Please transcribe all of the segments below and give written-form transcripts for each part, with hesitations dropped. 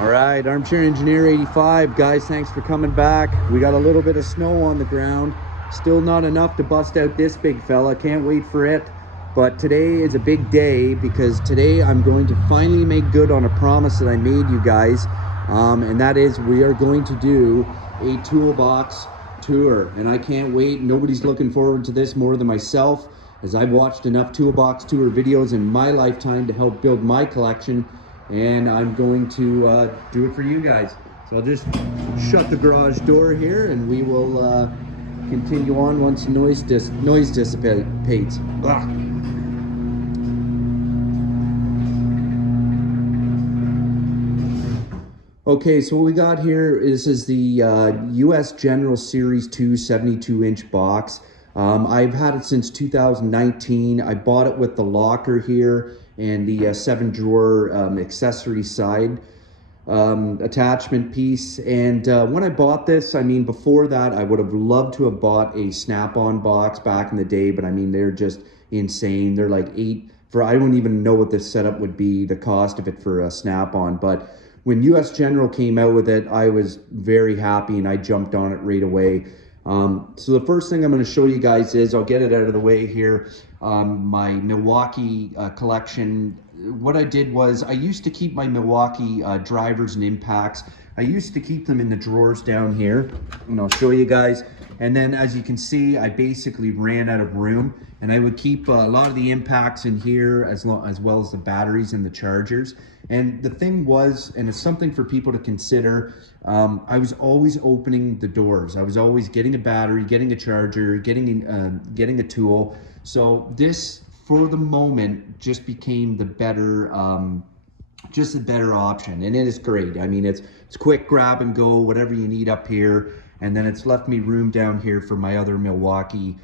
All right, Armchair Engineer 85. Guys, thanks for coming back. We got a little bit of snow on the ground. Still not enough to bust out this big fella. Can't wait for it. But today is a big day because today I'm going to finally make good on a promise that I made you guys. And that is we are going to do a toolbox tour. And I can't wait. Nobody's looking forward to this more than myself, as I've watched enough toolbox tour videos in my lifetime to help build my collection. And I'm going to do it for you guys. So I'll just shut the garage door here and we will continue on once the noise dissipates. Ugh. Okay, so what we got here is the US General Series 2 72-inch box. I've had it since 2019. I bought it with the locker here and the 7-drawer accessory side attachment piece. And when I bought this, I mean, before that, I would have loved to have bought a SnapOn box back in the day, but I mean, they're just insane. They're like I don't even know what this setup would be, the cost of it for a SnapOn. But when US General came out with it, I was very happy and I jumped on it right away. So the first thing I'm going to show you guys is, I'll get it out of the way here, my Milwaukee collection. What I did was, I used to keep my Milwaukee drivers and impacts. I used to keep them in the drawers down here, and I'll show you guys. And then as you can see, I basically ran out of room, and I would keep a lot of the impacts in here as well as the batteries and the chargers. And the thing was, and it's something for people to consider, I was always opening the doors. I was always getting a battery, getting a charger, getting a tool. So this, for the moment, just became the better, just a better option, and it is great. I mean, it's quick grab and go, whatever you need up here, and then it's left me room down here for my other Milwaukee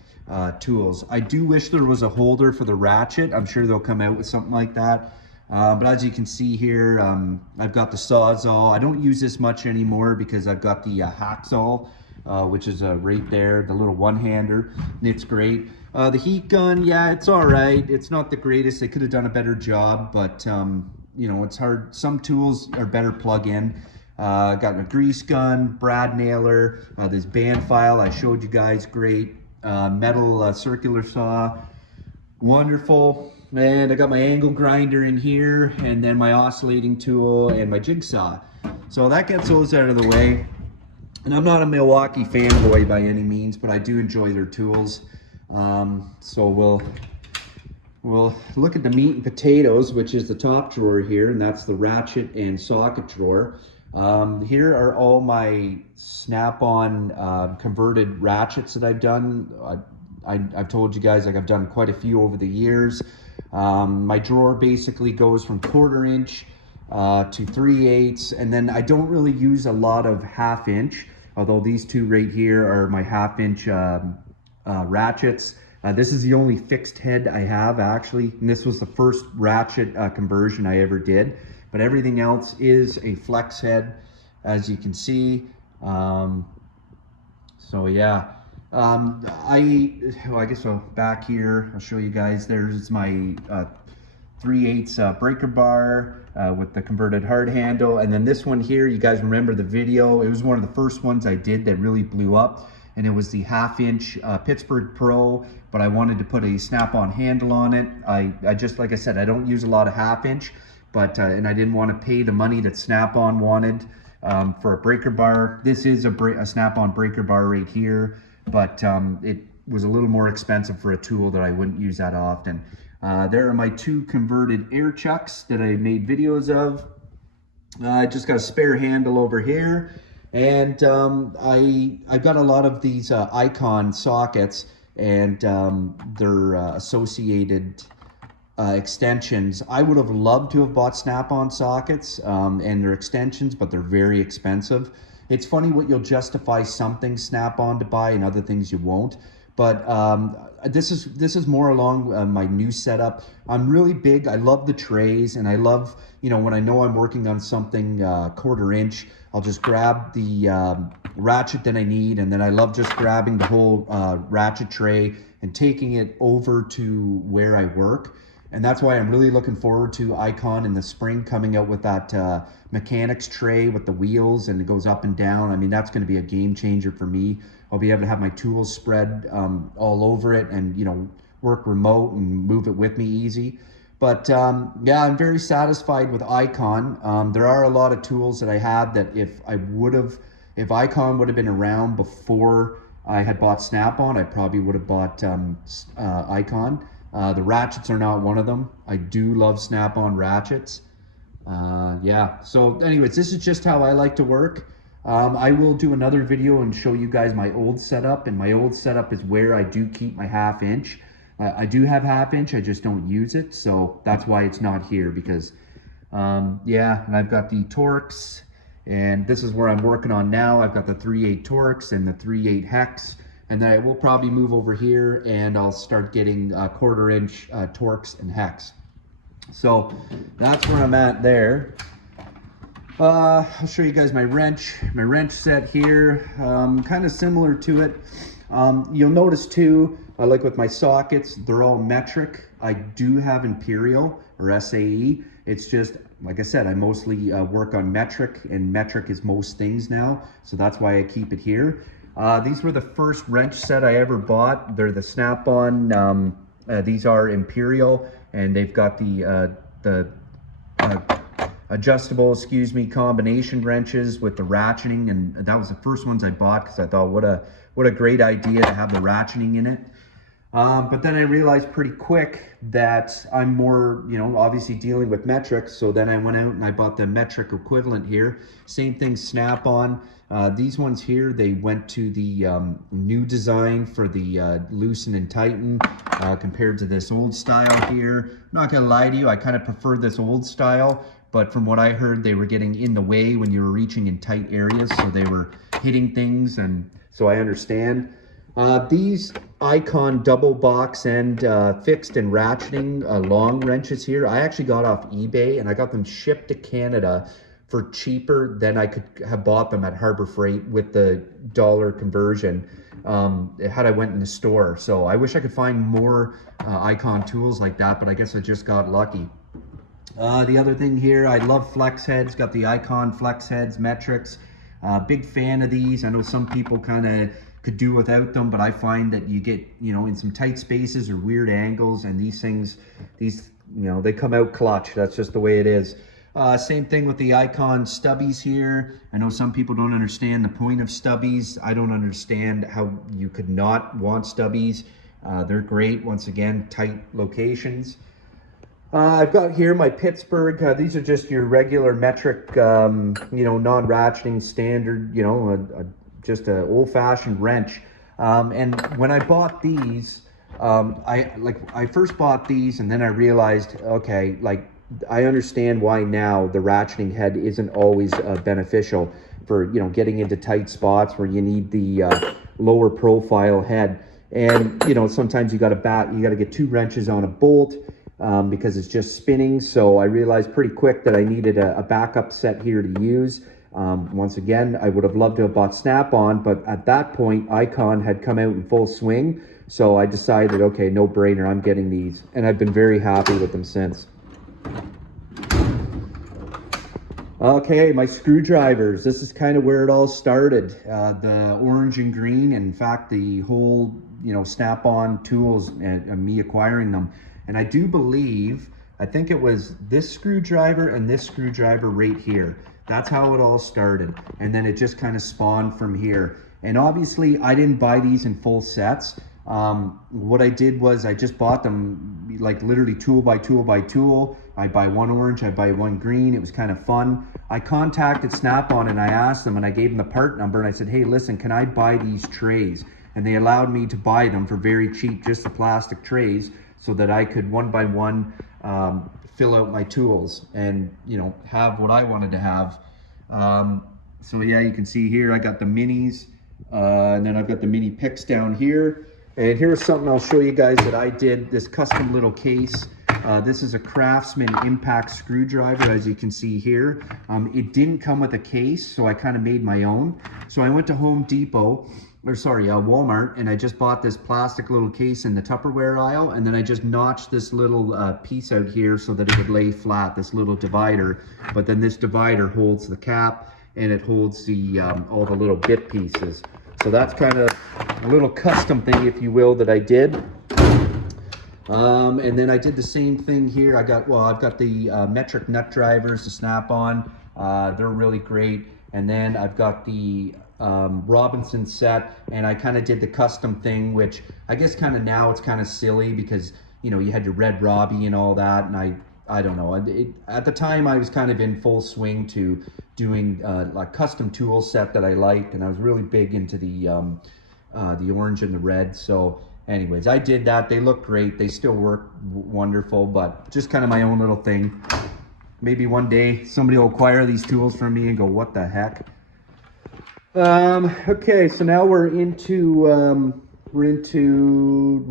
tools. I do wish there was a holder for the Ratchet. I'm sure they'll come out with something like that. But as you can see here, I've got the Sawzall. I don't use this much anymore because I've got the Hacksaw, which is right there, the little one-hander, and it's great. The heat gun, yeah, it's all right. It's not the greatest. They could have done a better job, but you know, it's hard. Some tools are better plug-in. Got a grease gun, brad nailer, this band file I showed you guys, great. Metal circular saw, wonderful. And I got my angle grinder in here, and then my oscillating tool and my jigsaw. So that gets those out of the way. And I'm not a Milwaukee fanboy by any means, but I do enjoy their tools. So we'll look at the meat and potatoes, which is the top drawer here, and that's the ratchet and socket drawer. Here are all my Snap-on converted ratchets that I've done. I've told you guys, like, I've done quite a few over the years. My drawer basically goes from 1/4 inch to 3/8, and then I don't really use a lot of 1/2 inch, although these two right here are my 1/2 inch ratchets. This is the only fixed head I have, actually, and this was the first ratchet conversion I ever did, but everything else is a flex head, as you can see. So yeah. I guess back here, I'll show you guys, there's my 3/8 breaker bar with the converted hard handle. And then this one here, you guys remember the video, it was one of the first ones I did that really blew up, and it was the 1/2 inch Pittsburgh Pro, but I wanted to put a Snap-on handle on it. I just, like I said, I don't use a lot of 1/2 inch, but and I didn't want to pay the money that Snap-on wanted for a breaker bar. This is a Snap-on breaker bar right here, but it was a little more expensive for a tool that I wouldn't use that often. There are my 2 converted air chucks that I made videos of. I just got a spare handle over here, and I've got a lot of these Icon sockets, and their associated extensions. I would have loved to have bought Snap-on sockets and their extensions, but they're very expensive. It's funny what you'll justify something Snap-on to buy and other things you won't. But this is more along my new setup. I'm really big. I love the trays, and I love, you know, when I know I'm working on something 1/4 inch, I'll just grab the ratchet that I need, and then I love just grabbing the whole ratchet tray and taking it over to where I work. And that's why I'm really looking forward to Icon in the spring coming out with that mechanics tray with the wheels, and it goes up and down. I mean, that's going to be a game changer for me. I'll be able to have my tools spread all over it, and you know, work remote and move it with me easy. But yeah, I'm very satisfied with Icon. There are a lot of tools that I have that if Icon would have been around before I had bought SnapOn, I probably would have bought Icon. The ratchets are not one of them. I do love SnapOn ratchets. Yeah, so anyways, this is just how I like to work. I will do another video and show you guys my old setup, and my old setup is where I do keep my 1/2 inch. I do have 1/2 inch, I just don't use it, so that's why it's not here, because yeah, and I've got the Torx, and this is where I'm working on now. I've got the 3/8 Torx and the 3/8 hex, and then I will probably move over here and I'll start getting 1/4 inch Torx and hex. So that's where I'm at there. I'll show you guys my wrench set here, kind of similar to it. You'll notice too, like with my sockets, they're all metric. I do have Imperial or SAE. It's just, like I said, I mostly work on metric, and metric is most things now, so that's why I keep it here. These were the first wrench set I ever bought. They're the Snap-on. These are Imperial, and they've got the adjustable, combination wrenches with the ratcheting, and that was the first ones I bought because I thought, what a great idea to have the ratcheting in it. But then I realized pretty quick that I'm more, you know, obviously dealing with metric. So then I went out and I bought the metric equivalent here. Same thing, Snap-on. These ones here, they went to the new design for the loosen and tighten compared to this old style here. I'm not gonna lie to you, I kind of prefer this old style, but from what I heard, they were getting in the way when you were reaching in tight areas, so they were hitting things, and so I understand. These Icon double box end fixed and ratcheting long wrenches here, I actually got off eBay, and I got them shipped to Canada for cheaper than I could have bought them at Harbor Freight with the dollar conversion had I went in the store. So I wish I could find more Icon tools like that, but I guess I just got lucky. The other thing here, I love flex heads, got the Icon flex heads, metrics. Big fan of these. I know some people kind of could do without them, but I find that you get, you know, in some tight spaces or weird angles, and these things, you know, they come out clutch. That's just the way it is. Same thing with the Icon stubbies here. I know some people don't understand the point of stubbies. I don't understand how you could not want stubbies. They're great, once again, tight locations. I've got here my Pittsburgh. These are just your regular metric, you know, non-ratcheting standard, you know, just an old-fashioned wrench. And when I bought these, I first bought these, and then I realized, okay, like, I understand why now the ratcheting head isn't always beneficial for, you know, getting into tight spots where you need the lower profile head. And, you know, sometimes you got to get 2 wrenches on a bolt because it's just spinning. So I realized pretty quick that I needed a backup set here to use. Once again, I would have loved to have bought Snap-on, but at that point, Icon had come out in full swing. So I decided, okay, no brainer, I'm getting these. And I've been very happy with them since. Okay, my screwdrivers. This is kind of where it all started. The orange and green, and in fact, the whole, you know, Snap-on tools and me acquiring them. And I do believe, I think it was this screwdriver and this screwdriver right here. That's how it all started. And then it just kind of spawned from here. And obviously, I didn't buy these in full sets. What I did was I just bought them like literally tool by tool by tool. I buy one orange, I buy one green. It was kind of fun. I contacted Snap-on and I asked them, and I gave them the part number, and I said, hey, listen, can I buy these trays? And they allowed me to buy them for very cheap, just the plastic trays, so that I could one by one fill out my tools and, you know, have what I wanted to have. So yeah, you can see here I got the minis, and then I've got the mini picks down here. And here's something I'll show you guys that I did, this custom little case. This is a Craftsman impact screwdriver, as you can see here. It didn't come with a case, so I kind of made my own. So I went to Home Depot Walmart, and I just bought this plastic little case in the Tupperware aisle, and then I just notched this little piece out here so that it would lay flat, this little divider. But then this divider holds the cap, and it holds the all the little bit pieces. So that's kind of a little custom thing, if you will, that I did. And then I did the same thing here. I've got the metric nut drivers, the SnapOn. They're really great. And then I've got the Robinson set, and I kind of did the custom thing, which I guess kind of now it's kind of silly because, you know, you had your red Robbie and all that, and I don't know. At the time, I was kind of in full swing to doing like custom tool set that I liked, and I was really big into the orange and the red. So anyways, I did that. They look great. They still work wonderful, but just kind of my own little thing. Maybe one day somebody will acquire these tools from me and go, what the heck? Okay, so now we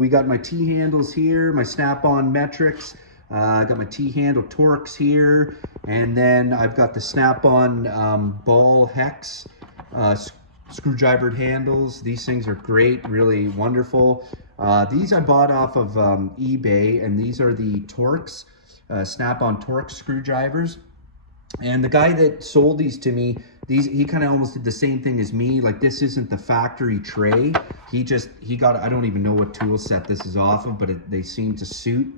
got my T-handles here, my Snap-on metrics. I got my T-handle Torx here, and then I've got the Snap-on ball hex screwdrivered handles. These things are great, really wonderful. These I bought off of eBay, and these are the Torx, Snap-on Torx screwdrivers. And the guy that sold these to me, he kind of almost did the same thing as me. Like, this isn't the factory tray. He got, I don't even know what tool set this is off of, but they seem to suit.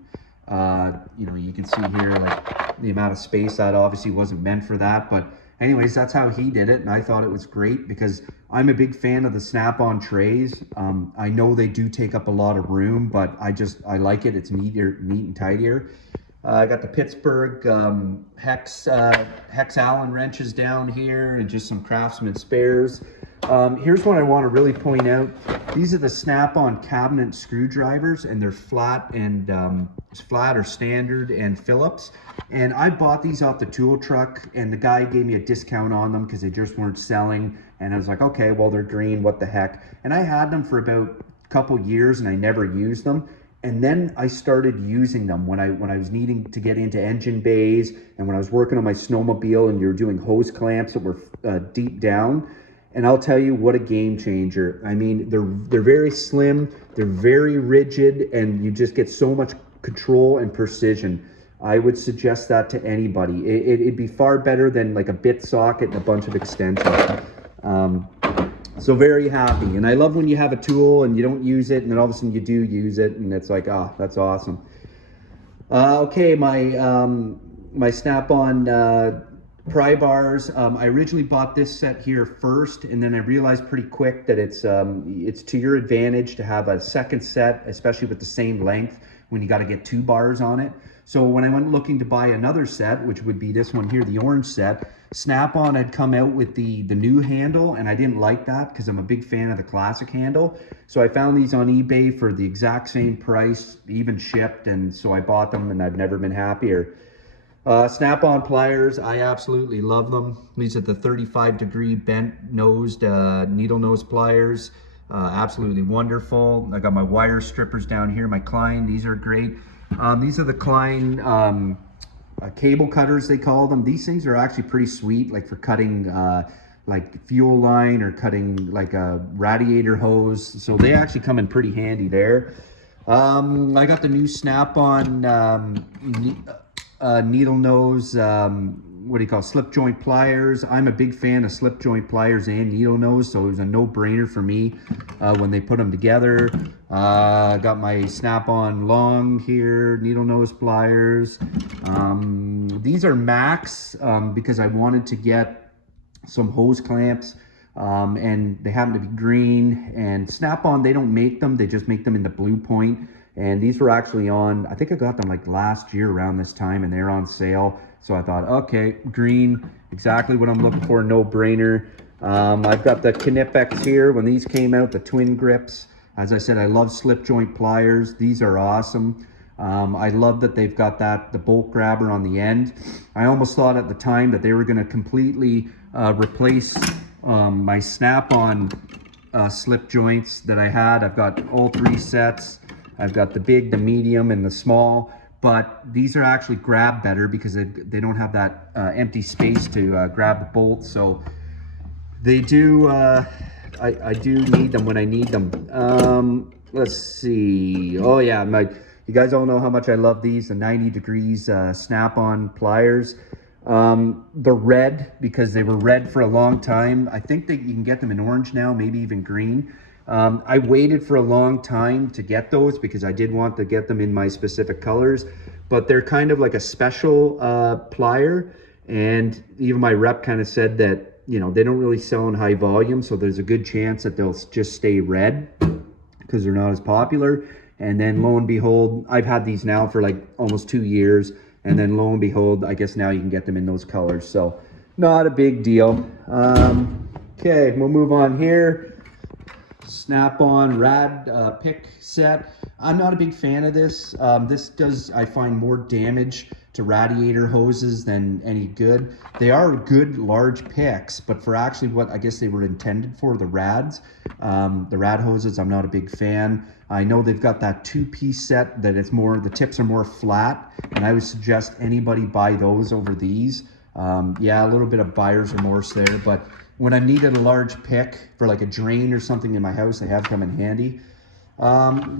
You know, you can see here like the amount of space that obviously wasn't meant for that. But anyways, that's how he did it, and I thought it was great because I'm a big fan of the Snap-on trays. I know they do take up a lot of room, but I like it. It's neat and tidier. I got the Pittsburgh hex Allen wrenches down here, and just some Craftsman spares. Here's what I want to really point out. These are the Snap-on cabinet screwdrivers, and they're flat or standard and Phillips. And I bought these off the tool truck, and the guy gave me a discount on them because they just weren't selling. And I was like, okay, well, they're green, what the heck? And I had them for about a couple years, and I never used them. And then I started using them when I was needing to get into engine bays, and when I was working on my snowmobile and you're doing hose clamps that were deep down. And I'll tell you, what a game changer. I mean, they're very slim, they're very rigid, and you just get so much control and precision. I would suggest that to anybody. It'd be far better than like a bit socket and a bunch of extensions. So very happy. And I love when you have a tool and you don't use it, and then all of a sudden you do use it, and it's like, ah, that's awesome. Okay, my Snap-on pry bars. I originally bought this set here first, and then I realized pretty quick that it's to your advantage to have a second set, especially with the same length, when you got to get 2 bars on it. So when I went looking to buy another set, which would be this one here, the orange set, Snap-on had come out with the new handle, and I didn't like that because I'm a big fan of the classic handle. So I found these on eBay for the exact same price, even shipped, and so I bought them, and I've never been happier. Snap-on pliers, I absolutely love them. These are the 35-degree bent-nosed needle nose pliers. Absolutely wonderful. I got my wire strippers down here, my Klein. These are great. These are the Klein cable cutters, they call them. These things are actually pretty sweet, like for cutting like fuel line or cutting like a radiator hose. So they actually come in pretty handy there. I got the new Snap-on needle nose, what do you call, slip joint pliers. I'm a big fan of slip joint pliers and needle nose, so it was a no-brainer for me when they put them together. Got my Snap-on long here, needle nose pliers. These are Max because I wanted to get some hose clamps, and they happen to be green. And Snap-on, they don't make them, they just make them in the blue point. And these were actually on, I think I got them like last year around this time, and they're on sale. So I thought, okay, green, exactly what I'm looking for, no brainer. I've got the Knipex here. When these came out, the twin grips. As I said, I love slip joint pliers. These are awesome. I love that they've got the bolt grabber on the end. I almost thought at the time that they were gonna completely replace my Snap-on slip joints that I had. I've got all 3 sets. I've got the big, the medium, and the small, but these are actually grab better because they don't have that empty space to grab the bolt. So they do I do need them when I need them. Let's see. Oh yeah, you guys all know how much I love these, the 90 degrees Snap-on pliers. They're red because they were red for a long time. I think that you can get them in orange now, maybe even green. I waited for a long time to get those because I did want to get them in my specific colors, but they're kind of like a special plier. And even my rep kind of said that, you know, they don't really sell in high volume, so there's a good chance that they'll just stay red because they're not as popular. And then lo and behold, I've had these now for like almost 2 years, and then lo and behold, I guess now you can get them in those colors, so not a big deal. Okay, we'll move on here. SnapOn RAD Pick Set. I'm not a big fan of this. This does, I find, more damage to radiator hoses than any good. They are good large picks, but for actually what I guess they were intended for, the RAD hoses, I'm not a big fan. I know they've got that 2-piece set that it's more, the tips are more flat, and I would suggest anybody buy those over these. Yeah, a little bit of buyer's remorse there, but when I needed a large pick for like a drain or something in my house, they have come in handy.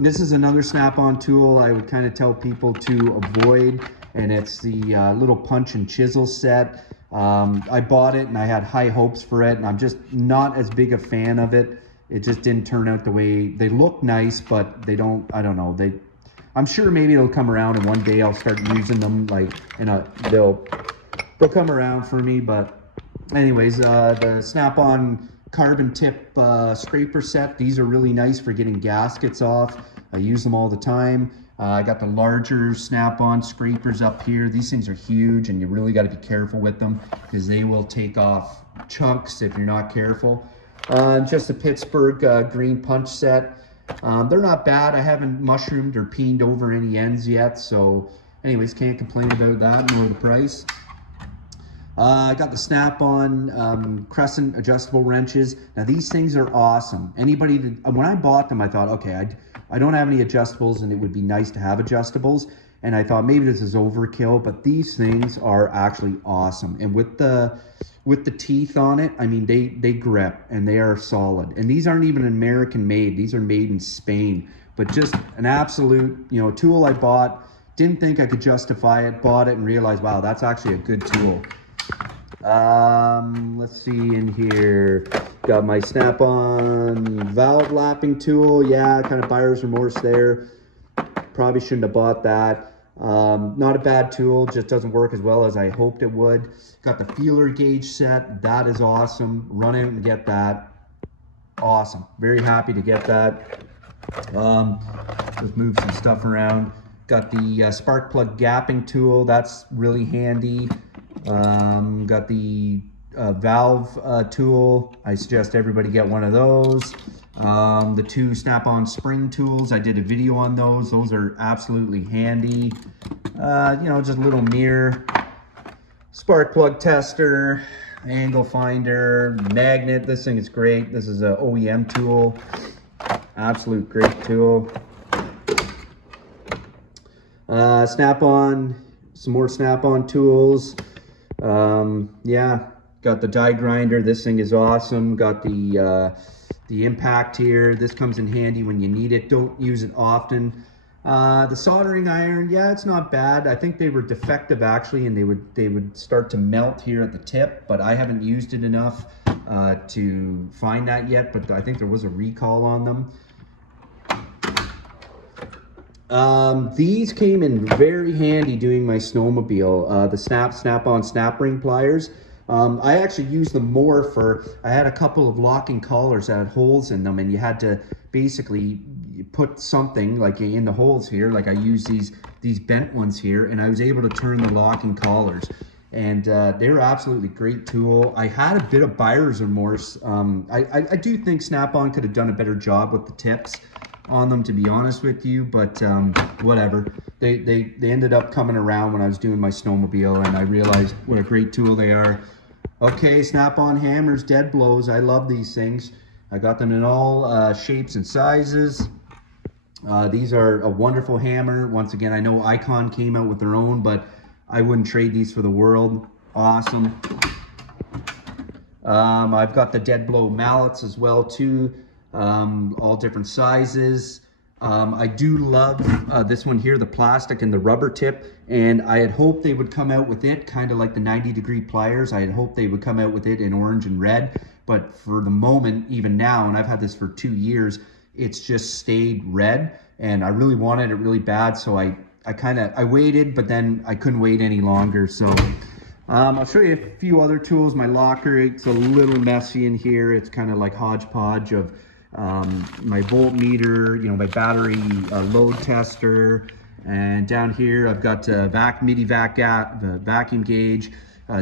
This is another Snap-on tool I would kind of tell people to avoid, and it's the little punch and chisel set. I bought it and I had high hopes for it, and I'm just not as big a fan of it. It just didn't turn out the way, they look nice, but they don't, I don't know. I'm sure maybe it'll come around and one day I'll start using them, like, and they'll come around for me. But anyways, the Snap-on carbon tip scraper set, these are really nice for getting gaskets off. I use them all the time. I got the larger Snap-on scrapers up here. These things are huge, and you really got to be careful with them because they will take off chunks if you're not careful. Just a Pittsburgh green punch set. They're not bad. I haven't mushroomed or peened over any ends yet, so anyways, can't complain about that, nor the price. I got the Snap-on Crescent adjustable wrenches. Now these things are awesome. Anybody that, when I bought them, I thought, okay, I don't have any adjustables, and it would be nice to have adjustables. And I thought maybe this is overkill, but these things are actually awesome. And with the teeth on it, I mean, they grip and they are solid. And these aren't even American made. These are made in Spain. But just an absolute, you know, tool I bought. Didn't think I could justify it. Bought it and realized, wow, that's actually a good tool. Let's see in here. Got my Snap-on valve lapping tool. Yeah, kind of buyer's remorse there. Probably shouldn't have bought that. Not a bad tool, just doesn't work as well as I hoped it would. Got the feeler gauge set. That is awesome. Run out and get that. Awesome. Very happy to get that. Let's move some stuff around. Got the spark plug gapping tool. That's really handy. Got the valve tool. I suggest everybody get one of those. The two Snap-on spring tools, I did a video on those. Those are absolutely handy. You know, just a little mirror, spark plug tester, angle finder, magnet. This thing is great. This is an OEM tool. Absolute great tool. Snap-on, some more Snap-on tools. Yeah, got the die grinder. This thing is awesome. Got the impact here. This comes in handy when you need it. Don't use it often. The soldering iron, yeah, it's not bad. I think they were defective actually, and they would start to melt here at the tip, but I haven't used it enough to find that yet, but I think there was a recall on them. These came in very handy doing my snowmobile, the Snap-on snap ring pliers. I actually used them more for, I had a couple of locking collars that had holes in them, and you had to basically put something like in the holes here, like I use these bent ones here, and I was able to turn the locking collars. And they were absolutely great tool. I had a bit of buyer's remorse. I do think Snap-on could have done a better job with the tips on them, to be honest with you, but whatever. They ended up coming around when I was doing my snowmobile, and I realized what a great tool they are. Okay, Snap-on hammers, dead blows. I love these things. I got them in all shapes and sizes. These are a wonderful hammer. Once again, I know Icon came out with their own, but I wouldn't trade these for the world. Awesome. I've got the dead blow mallets as well too, all different sizes. I do love this one here, the plastic and the rubber tip, and I had hoped they would come out with it kind of like the 90-degree pliers. I had hoped they would come out with it in orange and red, but for the moment, even now, and I've had this for 2 years, it's just stayed red, and I really wanted it really bad, so I waited, but then I couldn't wait any longer. So I'll show you a few other tools. My locker, it's a little messy in here. It's kind of like hodgepodge of my voltmeter, you know, my battery load tester, and down here I've got MIDI vacuum gauge.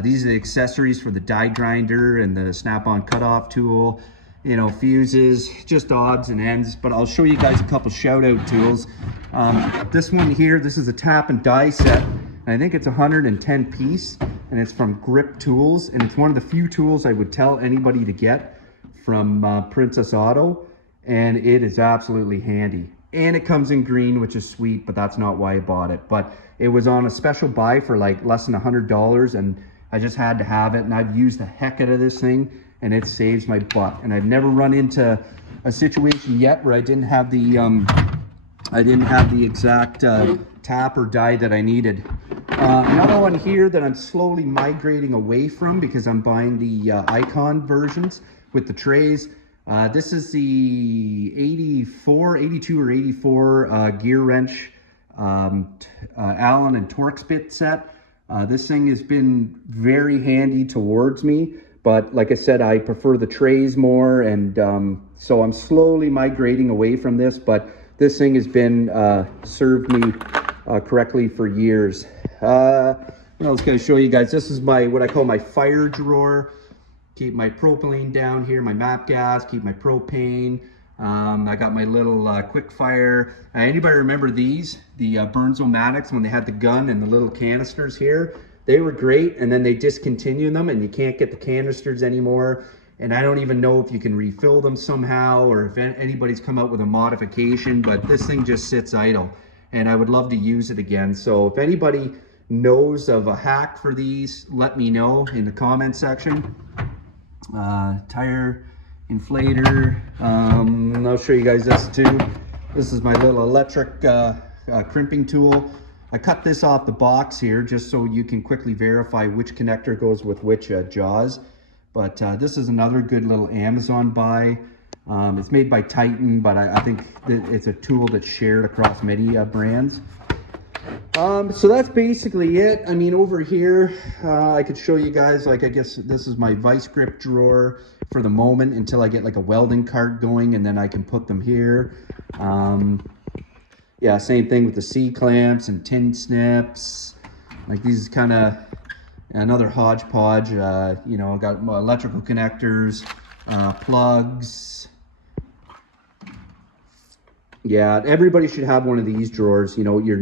These are the accessories for the die grinder and the SnapOn cutoff tool. You know, fuses, just odds and ends, but I'll show you guys a couple shout out tools. This one here, this is a tap and die set, and I think it's 110 piece, and it's from Grip Tools, and it's one of the few tools I would tell anybody to get from Princess Auto, and it is absolutely handy. And it comes in green, which is sweet, but that's not why I bought it. But it was on a special buy for like less than $100, and I just had to have it, and I've used the heck out of this thing, and it saves my butt. And I've never run into a situation yet where I didn't have the exact tap or die that I needed. Another one here that I'm slowly migrating away from because I'm buying the Icon versions with the trays. This is the 82 or 84 gear wrench Allen and Torx bit set. This thing has been very handy towards me, but like I said, I prefer the trays more, and so I'm slowly migrating away from this, but this thing has been served me correctly for years. What else can I show you guys? This is my, what I call my fire drawer. Keep my propylene down here, my MAP gas, keep my propane. I got my little quick fire. Anybody remember these? The Burns-O-Matics, when they had the gun and the little canisters here? They were great, and then they discontinued them, and you can't get the canisters anymore. And I don't even know if you can refill them somehow, or if anybody's come out with a modification, but this thing just sits idle, and I would love to use it again. So if anybody knows of a hack for these, let me know in the comment section. Tire inflator. I'll show you guys this too. This is my little electric crimping tool. I cut this off the box here just so you can quickly verify which connector goes with which jaws. But this is another good little Amazon buy. It's made by Titan, but I think it's a tool that's shared across many brands. So that's basically it. I mean, over here, I could show you guys, like, I guess this is my vice grip drawer for the moment until I get like a welding cart going, and then I can put them here. Yeah, same thing with the C-clamps and tin snips. Like, these is kind of another hodgepodge. You know, got electrical connectors, plugs. Yeah, everybody should have one of these drawers. You know, you're